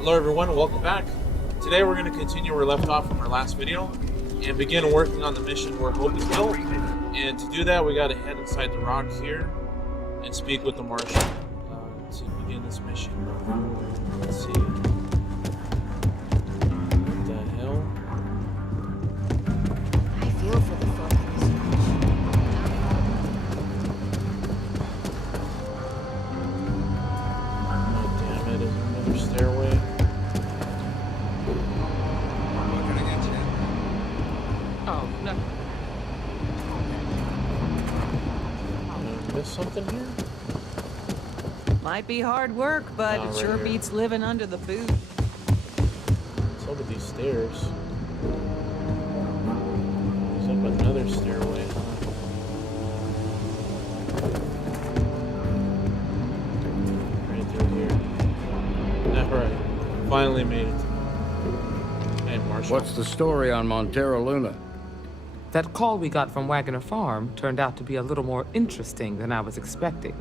Hello everyone, welcome back. Today we're going to continue where we left off from our last video and begin working on the mission where Hope is built. And to do that, we got to head inside the rock here and speak with the Marshal to begin this mission. Let's see. What the hell? I feel for the folk in this Oh damn it, there's another stairway. What can I get you? Oh, no. Did I miss something here? Might be hard work, but Oh, it right sure here. beats living under the boot. What's up with these stairs? There's up another stairway, huh? Right through here. Alright. Finally made it. Hey, Marshal. What's the story on Montero Luna? That call we got from Wagoner Farm turned out to be a little more interesting than I was expecting.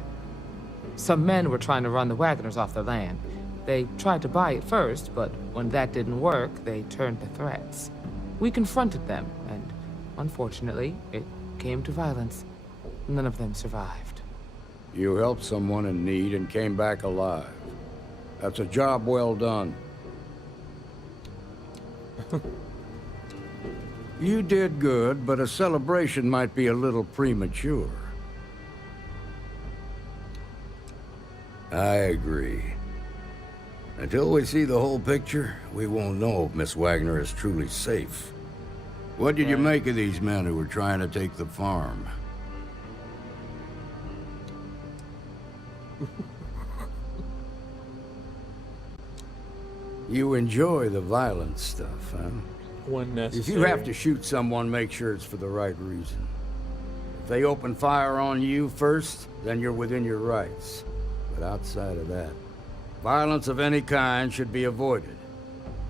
Some men were trying to run the Wagoners off their land. They tried to buy it first, but when that didn't work, they turned to threats. We confronted them, and unfortunately, it came to violence. None of them survived. You helped someone in need and came back alive. That's a job well done. You did good, but a celebration might be a little premature. I agree. Until we see the whole picture, we won't know if Miss Wagner is truly safe. What did you make of these men who were trying to take the farm? You enjoy the violent stuff, huh? When necessary. If you have to shoot someone, make sure it's for the right reason. If they open fire on you first, then you're within your rights. But outside of that, violence of any kind should be avoided.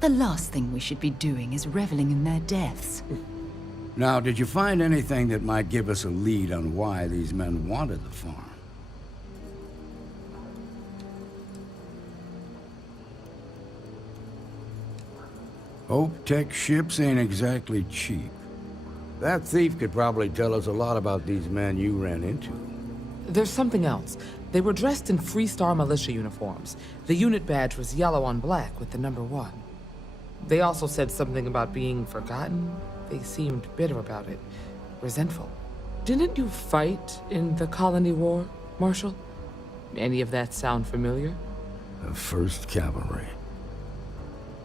The last thing we should be doing is reveling in their deaths. Now, did you find anything that might give us a lead on why these men wanted the farm? HopeTech ships ain't exactly cheap. That thief could probably tell us a lot about these men you ran into. There's something else. They were dressed in Freestar militia uniforms. The unit badge was yellow on black with the number 1. They also said something about being forgotten. They seemed bitter about it, resentful. Didn't you fight in the Colony War, Marshal? Any of that sound familiar? The 1st Cavalry.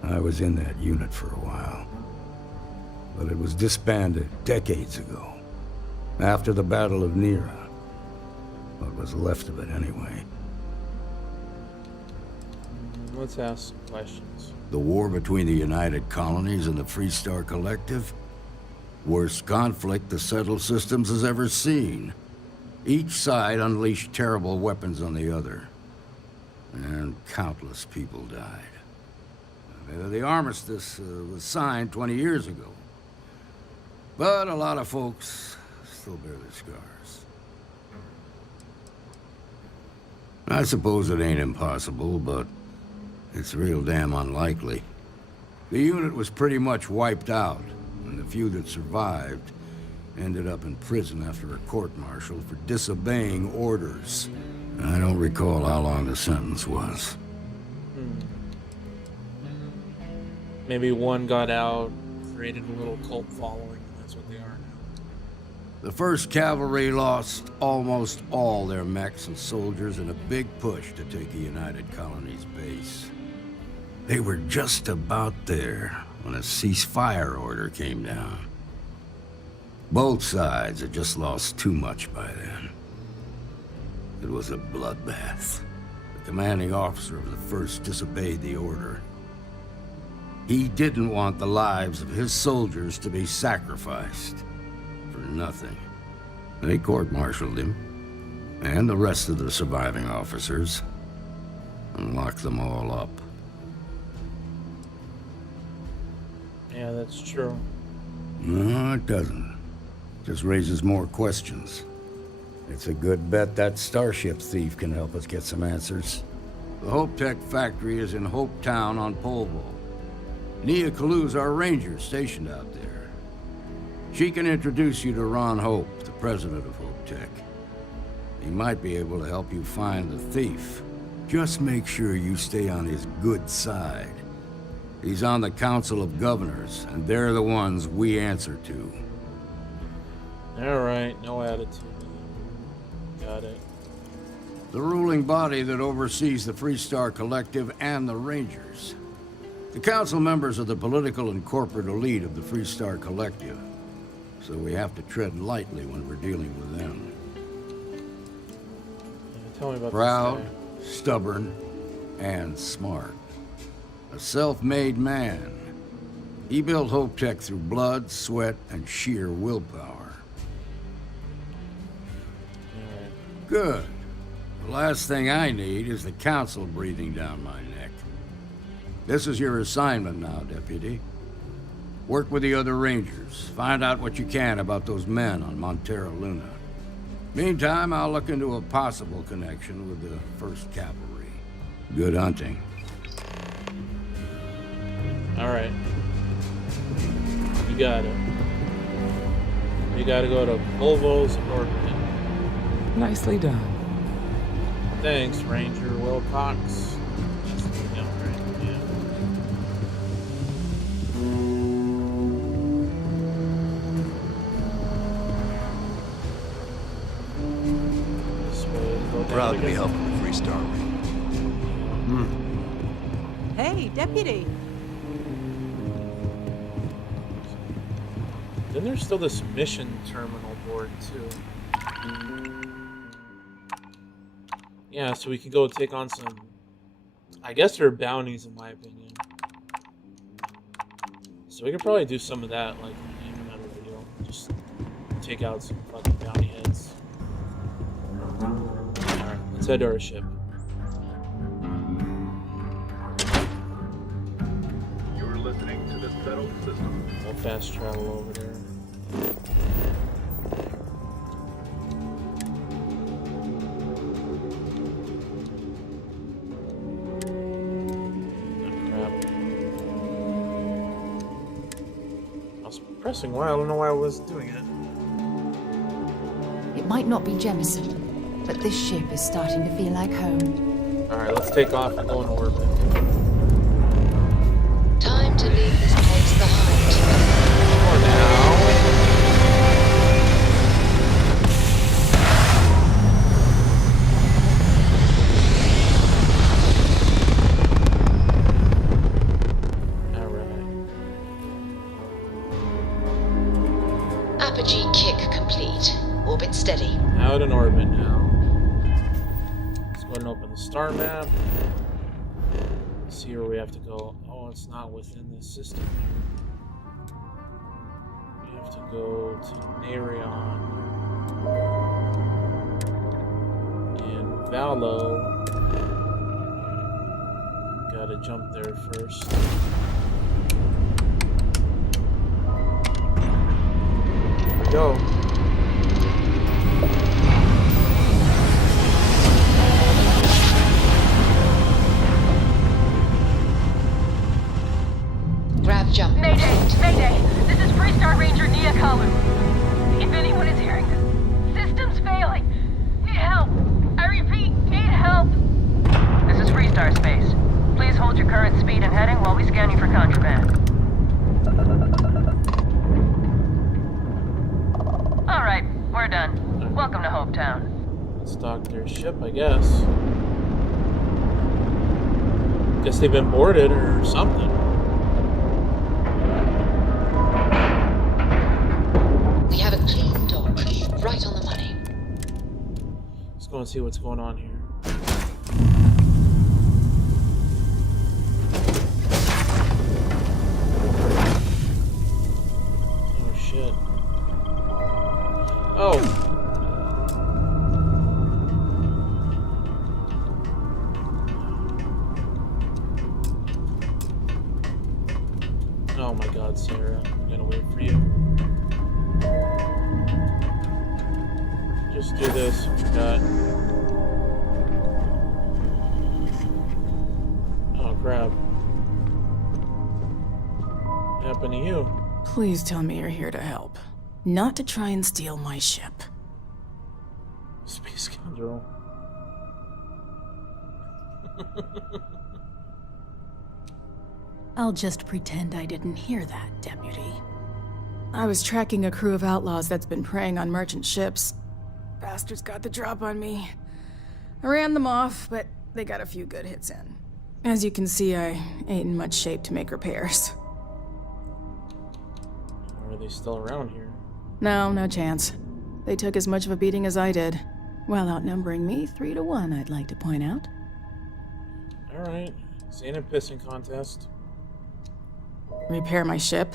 I was in that unit for a while. But it was disbanded decades ago. After the Battle of Nera. What was left of it, anyway. Let's ask some questions. The war between the United Colonies and the Freestar Collective? Worst conflict the settled systems has ever seen. Each side unleashed terrible weapons on the other. And countless people died. The armistice was signed 20 years ago. But a lot of folks still bear their scars. I suppose it ain't impossible, but it's real damn unlikely. The unit was pretty much wiped out, and the few that survived ended up in prison after a court-martial for disobeying orders. I don't recall how long the sentence was. Maybe one got out, created a little cult following, and that's what they are now. The 1st Cavalry lost almost all their mechs and soldiers in a big push to take the United Colonies base. They were just about there when a ceasefire order came down. Both sides had just lost too much by then. It was a bloodbath. The commanding officer of the 1st disobeyed the order. He didn't want the lives of his soldiers to be sacrificed for nothing. They court-martialed him, and the rest of the surviving officers, and locked them all up. Yeah, that's true. No, it doesn't. Just raises more questions. It's a good bet that starship thief can help us get some answers. The HopeTech factory is in Hope Town on Polvo. Nia Kalu's our ranger stationed out there. She can introduce you to Ron Hope, the president of HopeTech. He might be able to help you find the thief. Just make sure you stay on his good side. He's on the Council of Governors, and they're the ones we answer to. Alright, no attitude. Got it. The ruling body that oversees the Freestar Collective and the Rangers. The council members are the political and corporate elite of the Freestar Collective, so we have to tread lightly when we're dealing with them. Yeah, tell me about Proud, this guy. stubborn, and smart. A self-made man. He built HopeTech through blood, sweat, and sheer willpower. Alright. Good. The last thing I need is the council breathing down my neck. This is your assignment now, Deputy. Work with the other Rangers. Find out what you can about those men on Montera Luna. Meantime, I'll look into a possible connection with the 1st Cavalry. Good hunting. Alright. You got it. You gotta go to Polvo's orbit. Nicely done. Thanks, Ranger Wilcox. Yeah, right, yeah. This way, go down Proud to be again. helping the Freestar. Hey, deputy. Then there's still this mission terminal board too. Yeah, so we can go take on some, I guess they're bounties in my opinion. So we could probably do some of that like in another video. Just take out some fucking bounty heads. Alright, let's head to our ship. You're listening to the settled system. We'll fast travel over there. Pressing Y, I don't know why I was doing it. It might not be Jemison, but this ship is starting to feel like home. Alright, let's take off and go in orbit. Time to leave this place behind. For now. Apogee kick complete. Orbit steady. Out in orbit now. Let's go ahead and open the star map. See where we have to go. Oh, it's not within this system here. We have to go to Narion and Valo. Gotta jump there first. Here we go. Grav jump. Mayday! Mayday! This is Freestar Ranger Nia Kalu. If anyone is hearing this, system's failing. Need help. I repeat, need help. This is Freestar Space. Please hold your current speed and heading while we scan you for contraband. Alright, we're done. Welcome to Hope Town. Let's dock their ship, I guess. Guess they've been boarded or something. We have a clean dock. Right on the money. Let's go and see what's going on here. Oh shit. Oh! Oh my god, Sarah. I'm gonna wait for you. Just do this. We got. crap. What happened to you? Please tell me you're here to help. Not to try and steal my ship. Space scoundrel. I'll just pretend I didn't hear that, Deputy. I was tracking a crew of outlaws that's been preying on merchant ships. Bastards got the drop on me. I ran them off, but they got a few good hits in. As you can see, I ain't in much shape to make repairs. Are they still around here? No, no chance. They took as much of a beating as I did. While outnumbering me 3-1, I'd like to point out. Alright. This ain't a pissing contest. Repair my ship?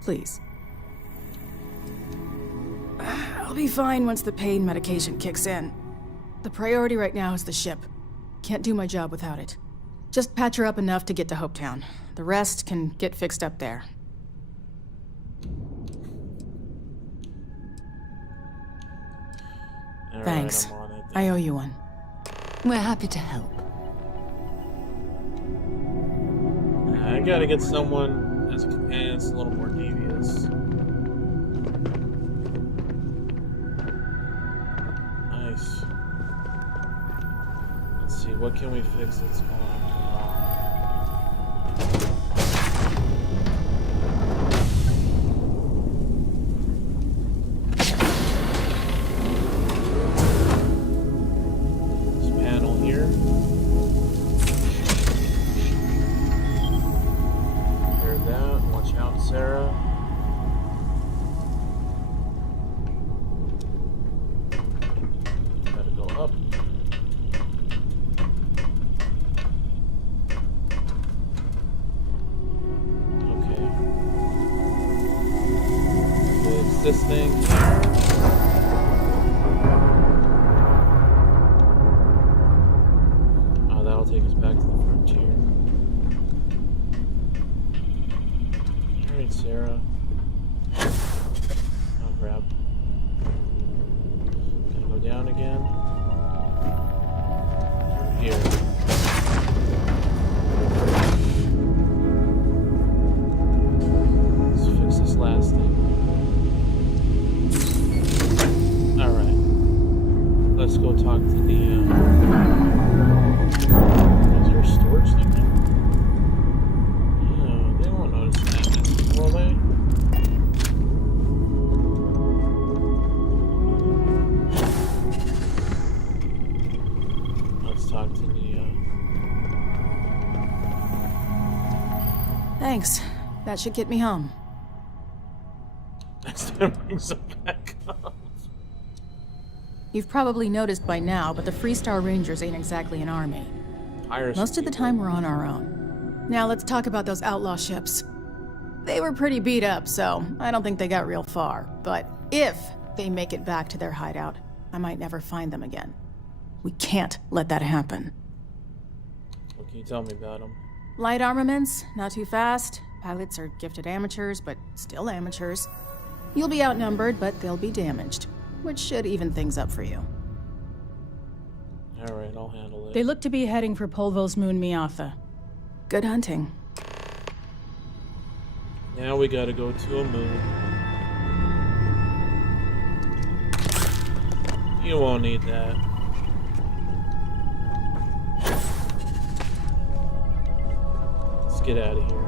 Please. I'll be fine once the pain medication kicks in. The priority right now is the ship. Can't do my job without it. Just patch her up enough to get to Hopetown. The rest can get fixed up there. All Thanks. right, I'm on it. I owe you one. We're happy to help. I gotta get someone as a companion that's a little more devious. Nice. Let's see, what can we fix that's going wrong? This thing here. Oh, that'll take us back to the frontier. Alright, Sarah. Oh, crap. Gotta go down again. Here. Let's fix this last thing. Let's go talk to the, is there a storage thing there? No, they won't notice that, will they? Let's talk to the, Thanks. That should get me home. Next time brings them back up. You've probably noticed by now, but the Freestar Rangers ain't exactly an army. Most of the time we're on our own. Now let's talk about those outlaw ships. They were pretty beat up, so I don't think they got real far. But if they make it back to their hideout, I might never find them again. We can't let that happen. What can you tell me about them? Light armaments, not too fast. Pilots are gifted amateurs, but still amateurs. You'll be outnumbered, but they'll be damaged, which should even things up for you. Alright, I'll handle it. They look to be heading for Polvo's moon Miatha. Good hunting. Now we gotta go to a moon. You won't need that. Let's get out of here.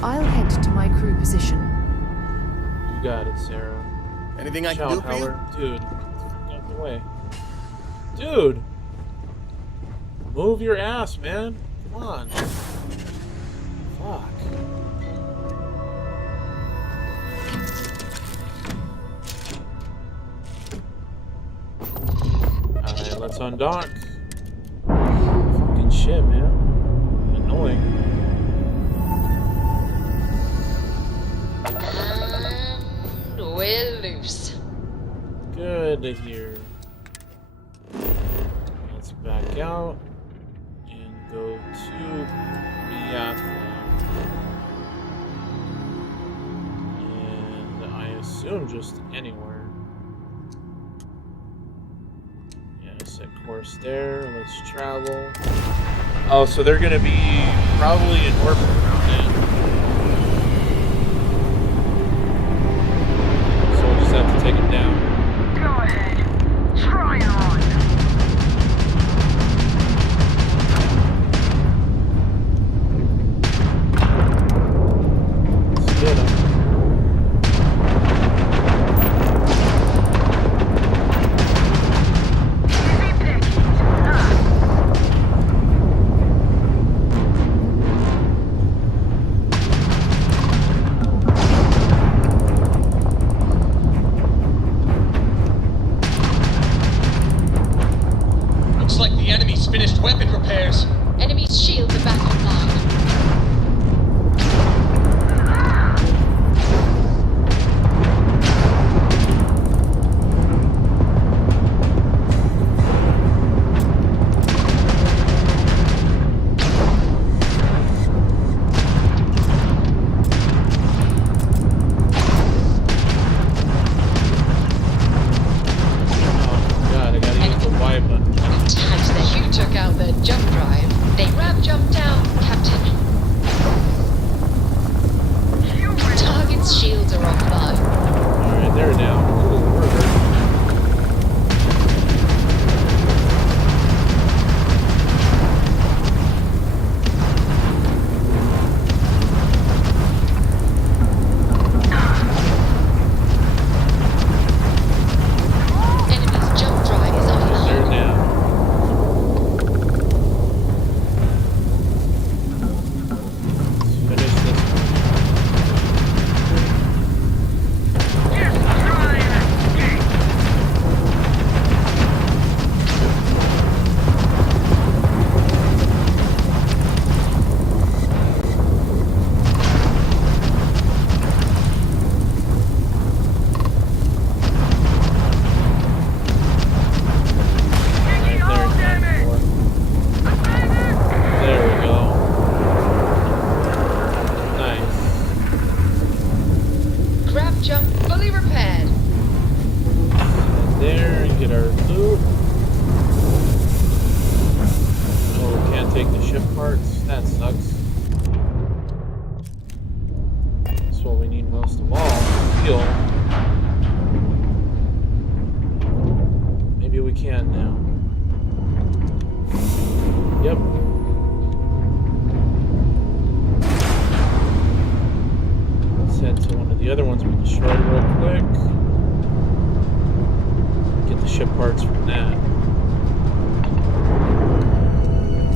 I'll head to my crew position. You got it, Sarah. Anything I can do for you? Dude, get out the way. Dude! Move your ass, man. Come on. Fuck. Alright, let's undock. Fucking shit, man. Annoying. And we're loose. Good to hear. Let's back out and go to Miatha. And I assume just anywhere. Yeah, I said course there. Let's travel. Oh, so they're gonna be probably in orbit around it. So we'll just have to take them down. Go ahead. Try it on. Let's get them. Finished weapon repairs. Enemy's shields are back online.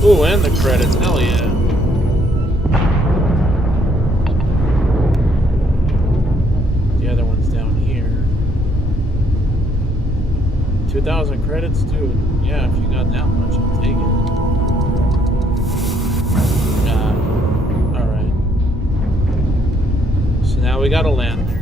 Ooh, and the credits, hell yeah. The other one's down here. 2,000 credits? Dude, yeah, if you got that much, I'll take it. Alright. So now we gotta land there.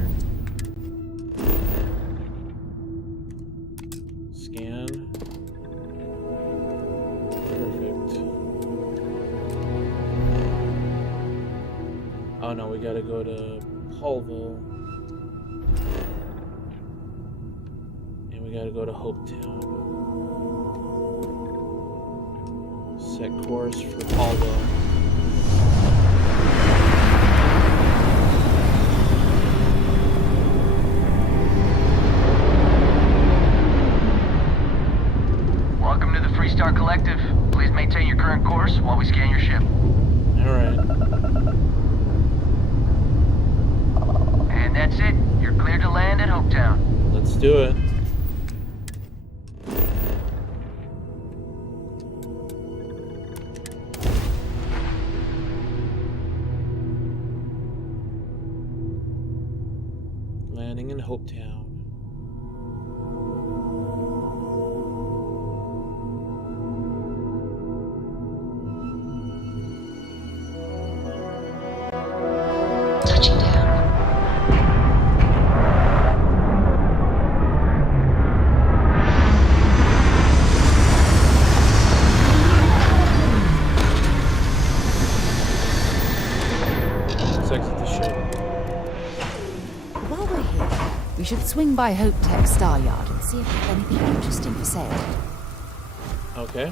Oh no, we gotta go to Polvo. And we gotta go to HopeTech. Set course for Polvo. Welcome to the Freestar Collective. Please maintain your current course while we scan your ship. Alright. And that's it. You're cleared to land at Hopetown. Let's do it. Landing in Hopetown. Touching down. We should swing by HopeTech Star Yard and see if there's anything interesting for sale. Okay.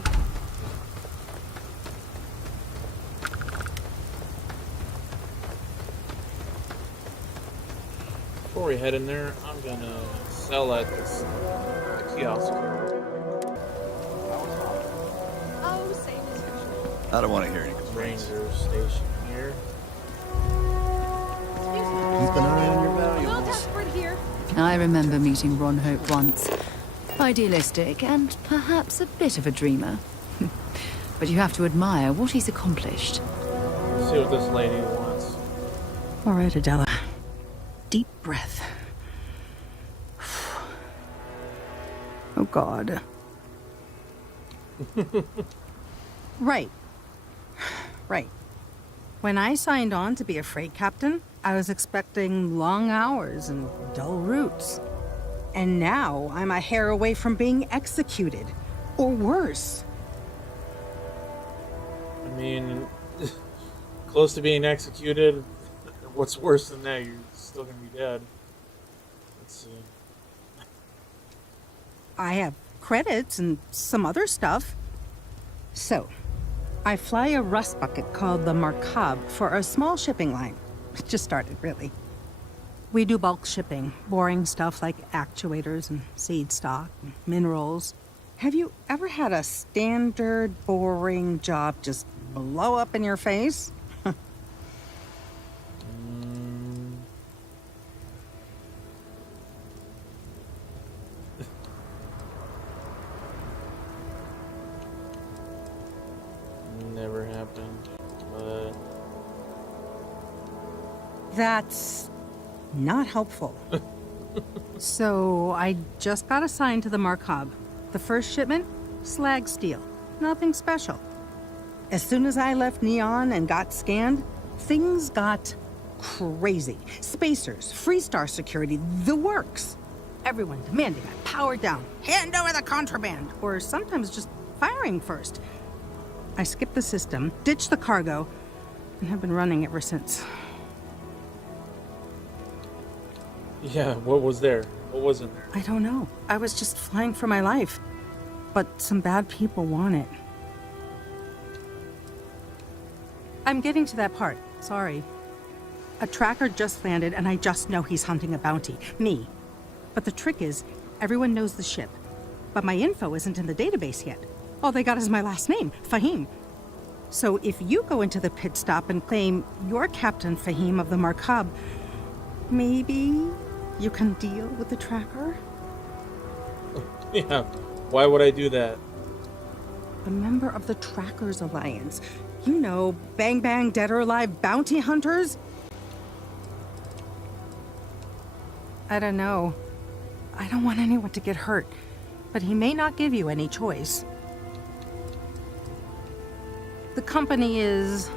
Before we head in there, I'm gonna sell at this kiosk. Oh, same as usual. I don't want to hear any complaints. Ranger station here. Keep an eye on your valuables. Desperate here. I remember meeting Ron Hope once. Idealistic and perhaps a bit of a dreamer. But you have to admire what he's accomplished. Let's see what this lady wants. All right, Adela. Deep breath. Oh, God. Right. When I signed on to be a freight captain, I was expecting long hours and dull routes. And now I'm a hair away from being executed. Or worse. I mean, close to being executed. What's worse than that? You're still gonna be dead. Let's see. I have credits and some other stuff. So, I fly a rust bucket called the Markab for a small shipping line. It just started, really. We do bulk shipping, boring stuff like actuators and seed stock and minerals. Have you ever had a standard, boring job just blow up in your face? Never happened, but That's not helpful. So I just got assigned to the Markab. The first shipment, slag steel. Nothing special. As soon as I left Neon and got scanned, things got crazy. Spacers, Freestar security, the works. Everyone demanding I power down, hand over the contraband, or sometimes just firing first. I skipped the system, ditched the cargo, and have been running ever since. yeah, what was there? What wasn't there? I don't know. I was just flying for my life. But some bad people want it. I'm getting to that part. Sorry. A tracker just landed, and I just know he's hunting a bounty. Me. But the trick is, everyone knows the ship. But my info isn't in the database yet. All they got is my last name, Fahim. So if you go into the pit stop and claim you're Captain Fahim of the Markab, maybe you can deal with the tracker? Yeah, why would I do that? A member of the Trackers Alliance. You know, bang bang, dead or alive bounty hunters? I don't know. I don't want anyone to get hurt, but he may not give you any choice. The company is,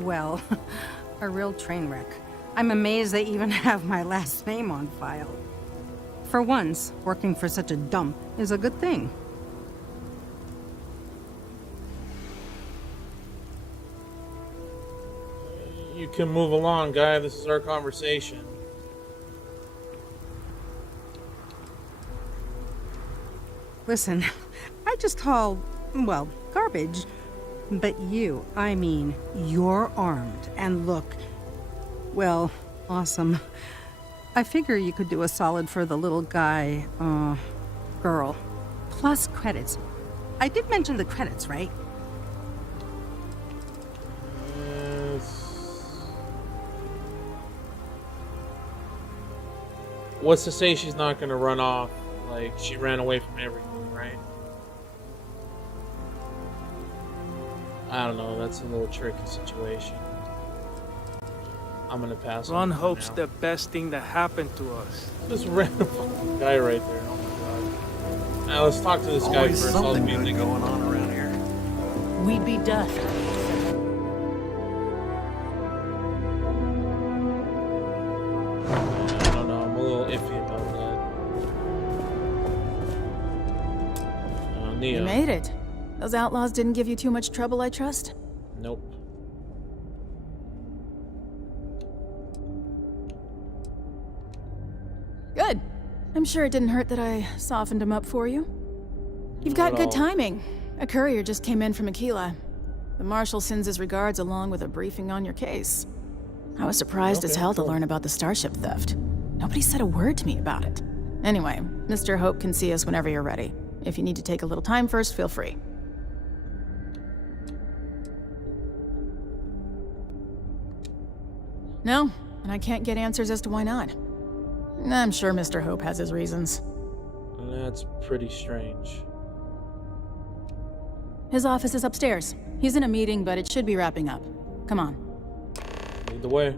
well, a real train wreck. I'm amazed they even have my last name on file. For once, working for such a dump is a good thing. You can move along, guy. This is our conversation. Listen, I just haul, well, garbage. But you, I mean, you're armed and look, well, awesome. I figure you could do a solid for the little guy, girl. Plus credits. I did mention the credits, right? What's to say she's not gonna run off? Like, she ran away from everything, right? I don't know, that's a little tricky situation. I'm gonna pass on. Ron Hope's the best thing that happened to us. This random fucking guy right there, oh my god. Now let's talk to this guy Always first. something good going on around here. We'd be dust. I don't know, I'm a little iffy about that. Neo. You made it. Those outlaws didn't give you too much trouble, I trust? Nope. Good. I'm sure it didn't hurt that I softened him up for you. You've got good timing. A courier just came in from Aquila. The Marshal sends his regards along with a briefing on your case. I was surprised as hell to learn about the starship theft. Nobody said a word to me about it. Anyway, Mr. Hope can see us whenever you're ready. If you need to take a little time first, feel free. No, and I can't get answers as to why not. I'm sure Mr. Hope has his reasons. That's pretty strange. His office is upstairs. He's in a meeting, but it should be wrapping up. Come on. Lead the way.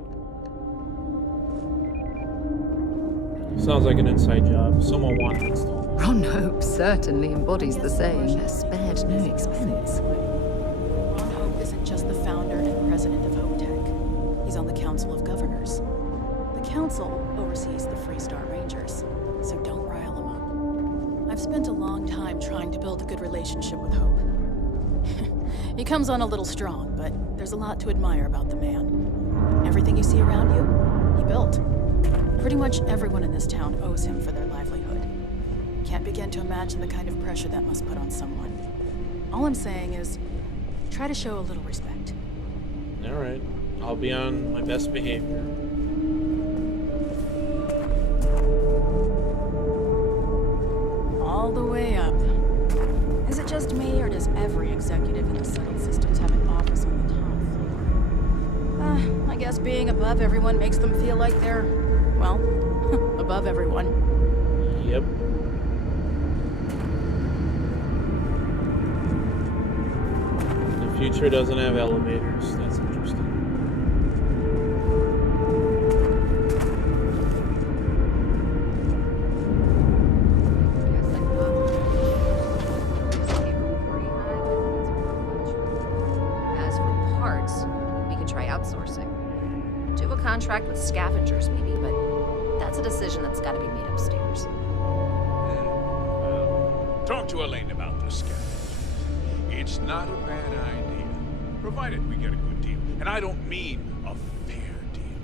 Sounds like an inside job. Someone wanted it stolen. Ron Hope certainly embodies the saying, spared no expense. Ron Hope isn't just the founder and president of HopeTech. He's on the Council of Governors. The Council oversees the Freestar Rangers, so don't rile him up. I've spent a long time trying to build a good relationship with Hope. He comes on a little strong, but there's a lot to admire about the man. Everything you see around you, he built. Pretty much everyone in this town owes him for their livelihood. Can't begin to imagine the kind of pressure that must put on someone. All I'm saying is, try to show a little respect. All right. I'll be on my best behavior. All the way up. Is it just me, or does every executive in the settled systems have an office on the top floor? I guess being above everyone makes them feel like they're, well, above everyone. Yep. The future doesn't have elevators. That's interesting. Contract with scavengers, maybe, but that's a decision that's got to be made upstairs. Talk to Elaine about the scavengers. It's not a bad idea, provided we get a good deal. And I don't mean a fair deal.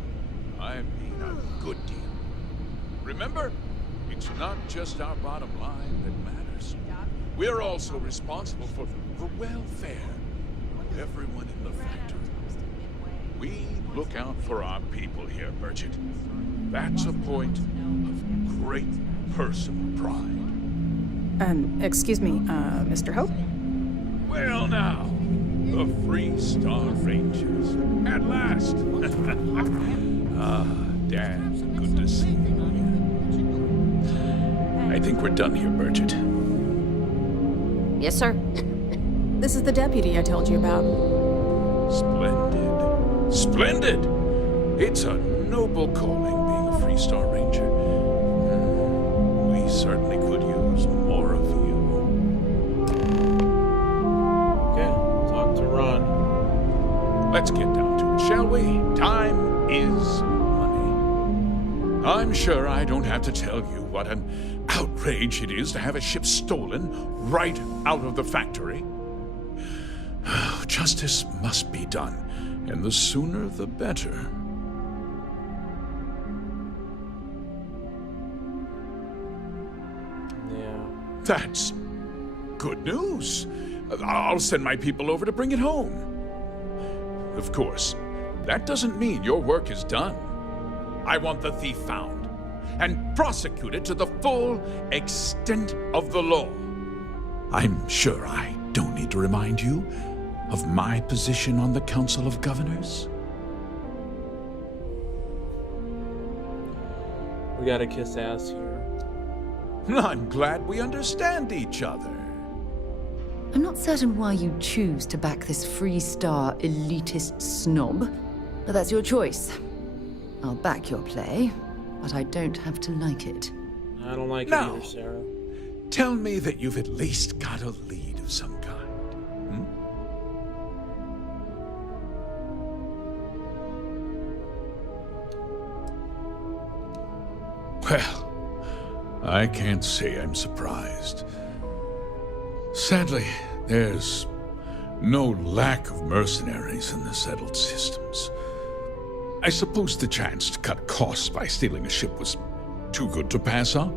I mean a good deal. Remember, it's not just our bottom line that matters. We're also responsible for the welfare of everyone in the factory. We look out for our people here, Bridget. That's a point of great personal pride. Excuse me, Mr. Hope? Well now, the Freestar Rangers. At last! Dad, good to see you again. I think we're done here, Bridget. Yes, sir. This is the deputy I told you about. Splendid. Splendid! It's a noble calling being a Freestar Ranger. We certainly could use more of you. Okay, talk to Ron. Let's get down to it, shall we? Time is money. I'm sure I don't have to tell you what an outrage it is to have a ship stolen right out of the factory. Justice must be done. And the sooner the better. Yeah. That's good news. I'll send my people over to bring it home. Of course, that doesn't mean your work is done. I want the thief found and prosecuted to the full extent of the law. I'm sure I don't need to remind you of my position on the Council of Governors? We gotta kiss ass here. I'm glad we understand each other. I'm not certain why you choose to back this Freestar elitist snob, but that's your choice. I'll back your play, but I don't have to like it. I don't like it either, Sarah. Tell me that you've at least got a lead of some kind. Well, I can't say I'm surprised. Sadly, there's no lack of mercenaries in the settled systems. I suppose the chance to cut costs by stealing a ship was too good to pass up?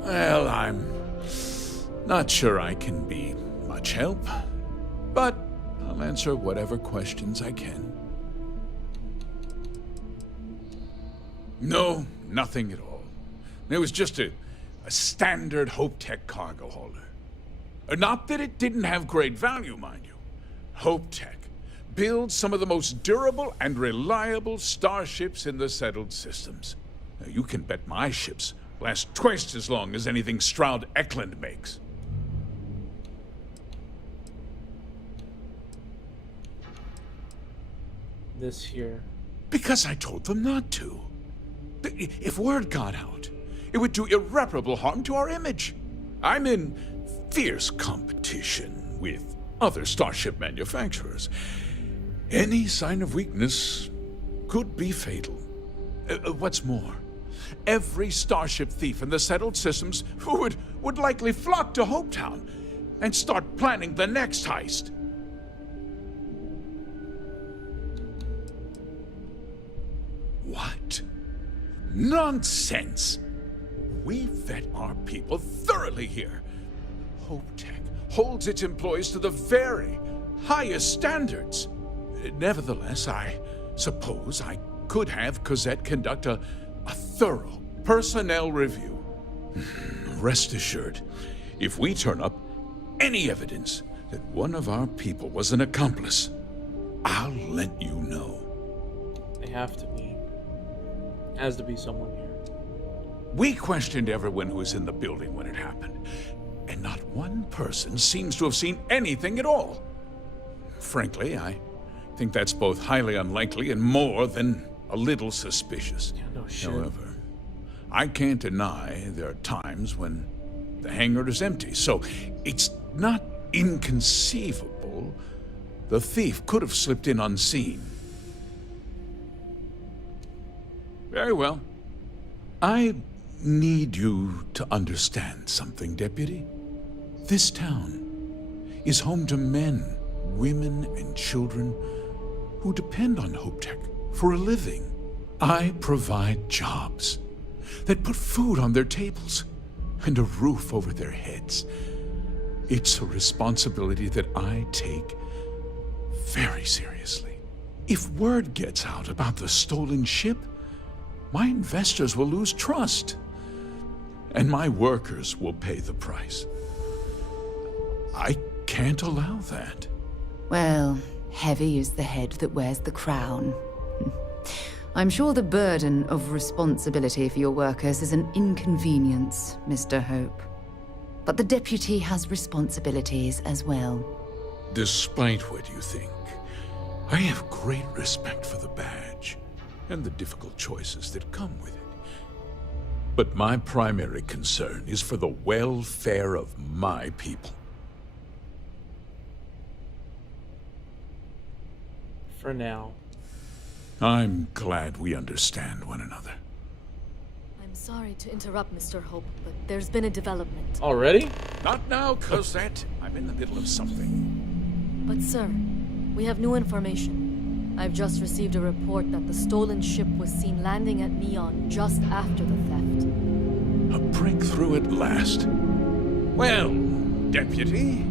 Well, I'm Not sure I can be much help, but I'll answer whatever questions I can. No, nothing at all. It was just a standard HopeTech cargo holder. Not that it didn't have great value, mind you. HopeTech builds some of the most durable and reliable starships in the settled systems. Now, you can bet my ships last twice as long as anything Stroud Eklund makes. This here. Because I told them not to. If word got out, it would do irreparable harm to our image. I'm in fierce competition with other starship manufacturers. Any sign of weakness could be fatal. What's more, every starship thief in the settled systems would likely flock to Hopetown and start planning the next heist. What? Nonsense! We vet our people thoroughly here. HopeTech holds its employees to the very highest standards. Nevertheless, I suppose I could have Cosette conduct a thorough personnel review. Rest assured, if we turn up any evidence that one of our people was an accomplice, I'll let you know. They have to be. Has to be someone here. We questioned everyone who was in the building when it happened, and not one person seems to have seen anything at all. Frankly, I think that's both highly unlikely and more than a little suspicious. Yeah, no shit. However, I can't deny there are times when the hangar is empty, so it's not inconceivable the thief could have slipped in unseen. Very well. I need you to understand something, Deputy. This town is home to men, women, and children who depend on HopeTech for a living. I provide jobs that put food on their tables and a roof over their heads. It's a responsibility that I take very seriously. If word gets out about the stolen ship, my investors will lose trust, and my workers will pay the price. I can't allow that. Well, heavy is the head that wears the crown. I'm sure the burden of responsibility for your workers is an inconvenience, Mr. Hope. But the deputy has responsibilities as well. Despite what you think, I have great respect for the badge and the difficult choices that come with it. But my primary concern is for the welfare of my people. For now. I'm glad we understand one another. I'm sorry to interrupt, Mr. Hope, but there's been a development. Already? Not now, Cosette. I'm in the middle of something. But sir, we have new information. I've just received a report that the stolen ship was seen landing at Neon just after the theft. A breakthrough at last. Well, Deputy,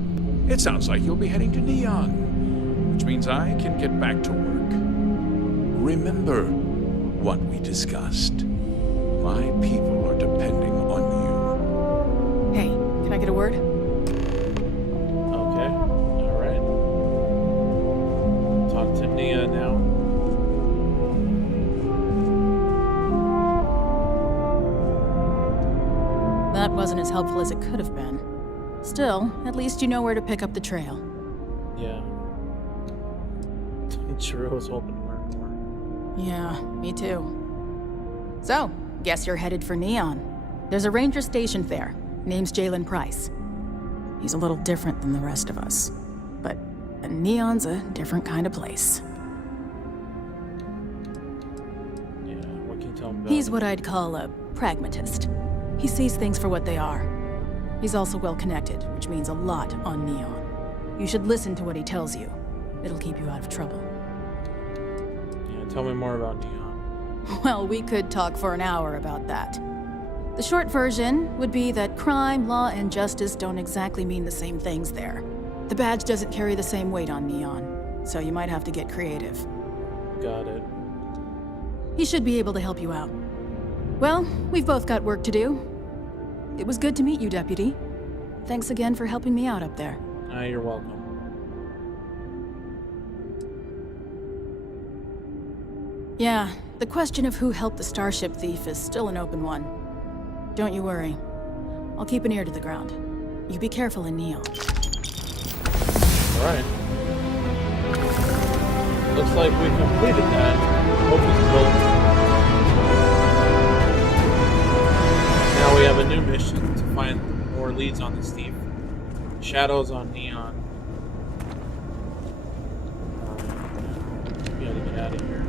it sounds like you'll be heading to Neon, which means I can get back to work. Remember what we discussed. My people are depending on you. Hey, can I get a word? Okay, alright. Talk to Nia now. That wasn't as helpful as it could have been. Still, at least you know where to pick up the trail. Yeah. Sure was hoping to learn more. Yeah, me too. So, guess you're headed for Neon. There's a ranger stationed there. Name's Jalen Price. He's a little different than the rest of us. But Neon's a different kind of place. Yeah, what can you tell me about He's him? what I'd call a pragmatist. He sees things for what they are. He's also well connected, which means a lot on Neon. You should listen to what he tells you. It'll keep you out of trouble. Yeah, tell me more about Neon. Well, we could talk for an hour about that. The short version would be that crime, law, and justice don't exactly mean the same things there. The badge doesn't carry the same weight on Neon, so you might have to get creative. Got it. He should be able to help you out. Well, we've both got work to do. It was good to meet you, Deputy. Thanks again for helping me out up there. You're welcome. Yeah, the question of who helped the Starship thief is still an open one. Don't you worry. I'll keep an ear to the ground. You be careful in Neon. Alright. Looks like we completed that. Hope is built. Now we have a new mission to find more leads on this thief. Shadows on Neon. We gotta get out of here.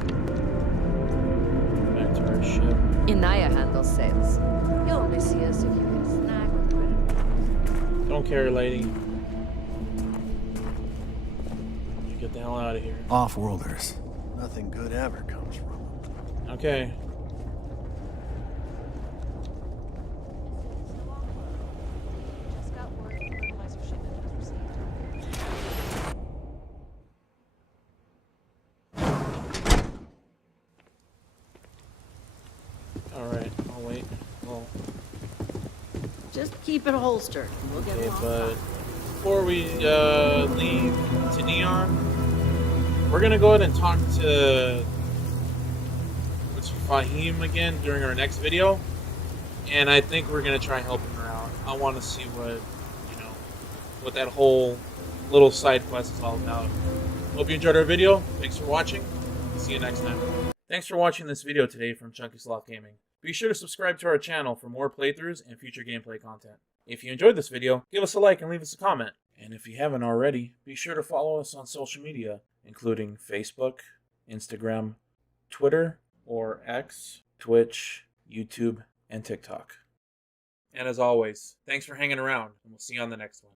Back to our ship. Inaya handles sales. You'll only see us if you get a snack or credit. Don't care, lady. You get the hell out of here. Off-worlders. Nothing good ever comes from them. Okay. Alright, I'll wait. Well, just keep it holstered. We'll get okay, along. but before we leave to Neon, we're gonna go ahead and talk to Fahim again during our next video, and I think we're gonna try helping her out. I want to see what what that whole little side quest is all about. Hope you enjoyed our video. Thanks for watching. See you next time. Thanks for watching this video today from ChnkySlothGaming. Be sure to subscribe to our channel for more playthroughs and future gameplay content. If you enjoyed this video, give us a like and leave us a comment. And if you haven't already, be sure to follow us on social media, including Facebook, Instagram, Twitter, or X, Twitch, YouTube, and TikTok. And as always, thanks for hanging around, and we'll see you on the next one.